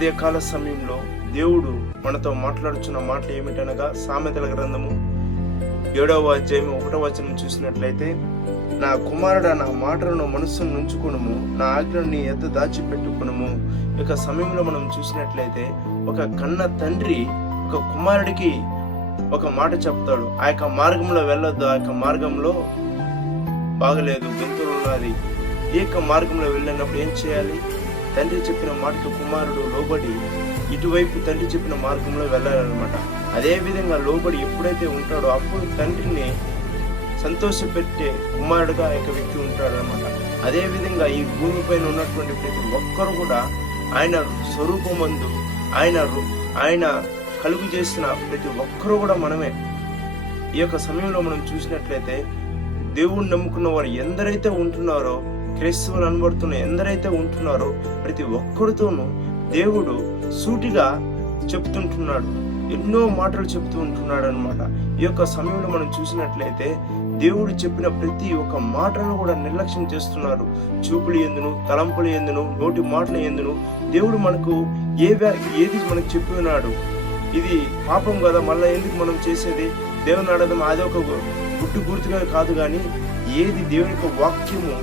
ఉదయకాల సమయంలో దేవుడు మనతో మాట్లాడుచున్న మాట ఏమిటనగా సామెతల గ్రంథము ఏడవ అధ్యాయం ఒకటో వచనం చూసినట్లయితే నా కుమారుడ నా మాటలను మనస్సును నుంచుకునుము నా ఆజ్ఞను నీ ఎద్ద దాచిపెట్టుకునుము. ఇక సమయంలో మనం చూసినట్లయితే ఒక కన్న తండ్రి ఒక కుమారుడికి ఒక మాట చెప్తాడు. ఆ యొక్క మార్గంలో వెళ్ళొద్దు ఆ యొక్క మార్గంలో బాగలేదు గంతులు ఉన్నది. ఈ యొక్క మార్గంలో వెళ్ళినప్పుడు ఏం చేయాలి? తండ్రి చెప్పిన మాటకు కుమారుడు లోబడి ఇటువైపు తండ్రి చెప్పిన మార్గంలో వెళ్ళాలన్నమాట. అదే విధంగా లోబడి ఎప్పుడైతే ఉంటాడో అప్పుడు తండ్రిని సంతోషపెట్టే కుమారుడుగా యొక్క వ్యక్తి ఉంటాడనమాట అదే విధంగా ఈ భూమిపైన ఉన్నటువంటి ప్రతి ఒక్కరు కూడా ఆయన స్వరూపమందు ఆయన ఆయన కలుగు చేసిన ప్రతి ఒక్కరూ కూడా మనమే. ఈ యొక్క సమయంలో మనం చూసినట్లయితే దేవుణ్ణి నమ్ముకున్న వారు ఎందరైతే ఉంటున్నారో క్రైస్తవులు అనబడుతున్న ఎందరైతే ఉంటున్నారో ప్రతి ఒక్కరితోనూ దేవుడు సూటిగా చెప్తుంటున్నాడు. ఎన్నో మాటలు చెప్తూ ఉంటున్నాడు అనమాట ఈ యొక్క సమయంలో మనం చూసినట్లయితే దేవుడు చెప్పిన ప్రతి ఒక్క మాటను కూడా నిర్లక్ష్యం చేస్తున్నారు. చూపులు ఎందును తలంపులు ఎందును నోటి మాటలు ఎందును దేవుడు మనకు ఏ వ్య- ఏది మనకు చెప్పి ఉన్నాడు ఇది పాపం కదా మళ్ళీ ఎందుకు మనం చేసేది? దేవుని అడగడం అది ఒక గుట్టు గుర్తుగా కాదు కానీ ఏది దేవుని యొక్క వాక్యము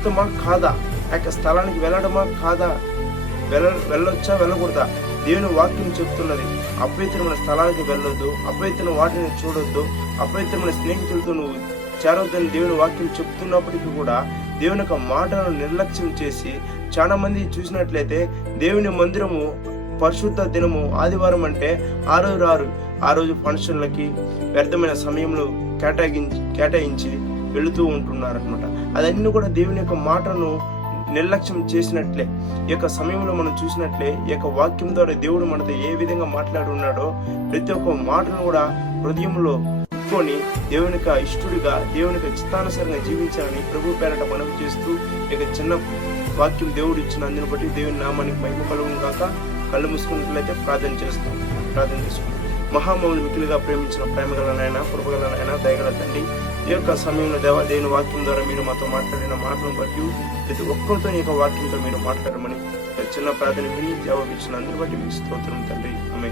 చిత్తమా కాదా. ఆ యొక్క స్థలానికి వెళ్ళడమా? కాదా. వెళ్ళ వెళ్ళొచ్చా? వెళ్ళకూడదా? దేవుని వాక్యం చెప్తున్నది. అపవిత్రమైన స్థలానికి వెళ్ళొద్దు. అపవిత్రమైన వాటిని చూడొద్దు. అపవిత్రమైన స్నేహితులతో నువ్వు చేరొద్దని దేవుని వాక్యం చెప్తున్నప్పటికీ కూడా దేవుని యొక్క మాటలను నిర్లక్ష్యం చేసి చాలా మంది చూసినట్లయితే దేవుని మందిరము పరిశుద్ధ దినము ఆదివారం అంటే ఆ రోజు రారు. ఆ రోజు ఫంక్షన్లకి వ్యర్థమైన సమయంలో కేటాయించి కేటాయించి వెళుతూ ఉంటున్నారు అనమాట అదన్నీ కూడా దేవుని యొక్క మాటను నిర్లక్ష్యం చేసినట్లే ఈ యొక్క సమయంలో మనం చూసినట్లే ఈ యొక్క వాక్యం ద్వారా దేవుడు మనతో ఏ విధంగా మాట్లాడి ఉన్నాడో ప్రతి ఒక్క మాటను కూడా హృదయంలో కొని దేవునికి ఇష్టడుగా దేవునికి చిత్తానుసారంగా జీవించాలని ప్రభు పేరట మనవి చేస్తూ ఇక యొక్క చిన్న వాక్యం దేవుడు ఇచ్చిన అందుని బట్టి దేవుని నామానికి మహిమ కలుగును కాక కళ్ళు మూసుకున్నట్లయితే ప్రార్థన చేస్తాం. ప్రార్థన చేసుకుంటాం మహామౌలు మికిలిగా ప్రేమించిన ప్రేమగలనైనా కృపగలనైనా దయగల తండ్రి ఈ యొక్క సమయంలో దేవ దేవుని వాక్యం ద్వారా మీరు మాతో మాట్లాడిన మాటలను బట్టి ప్రతి ఒక్కరితో ఈ యొక్క వాక్యంతో మీరు మాట్లాడమని చిన్న ప్రార్థన విని జవాబిచ్చిన అందరి బట్టి మీకు స్తోత్రం తండ్రి. ఆమె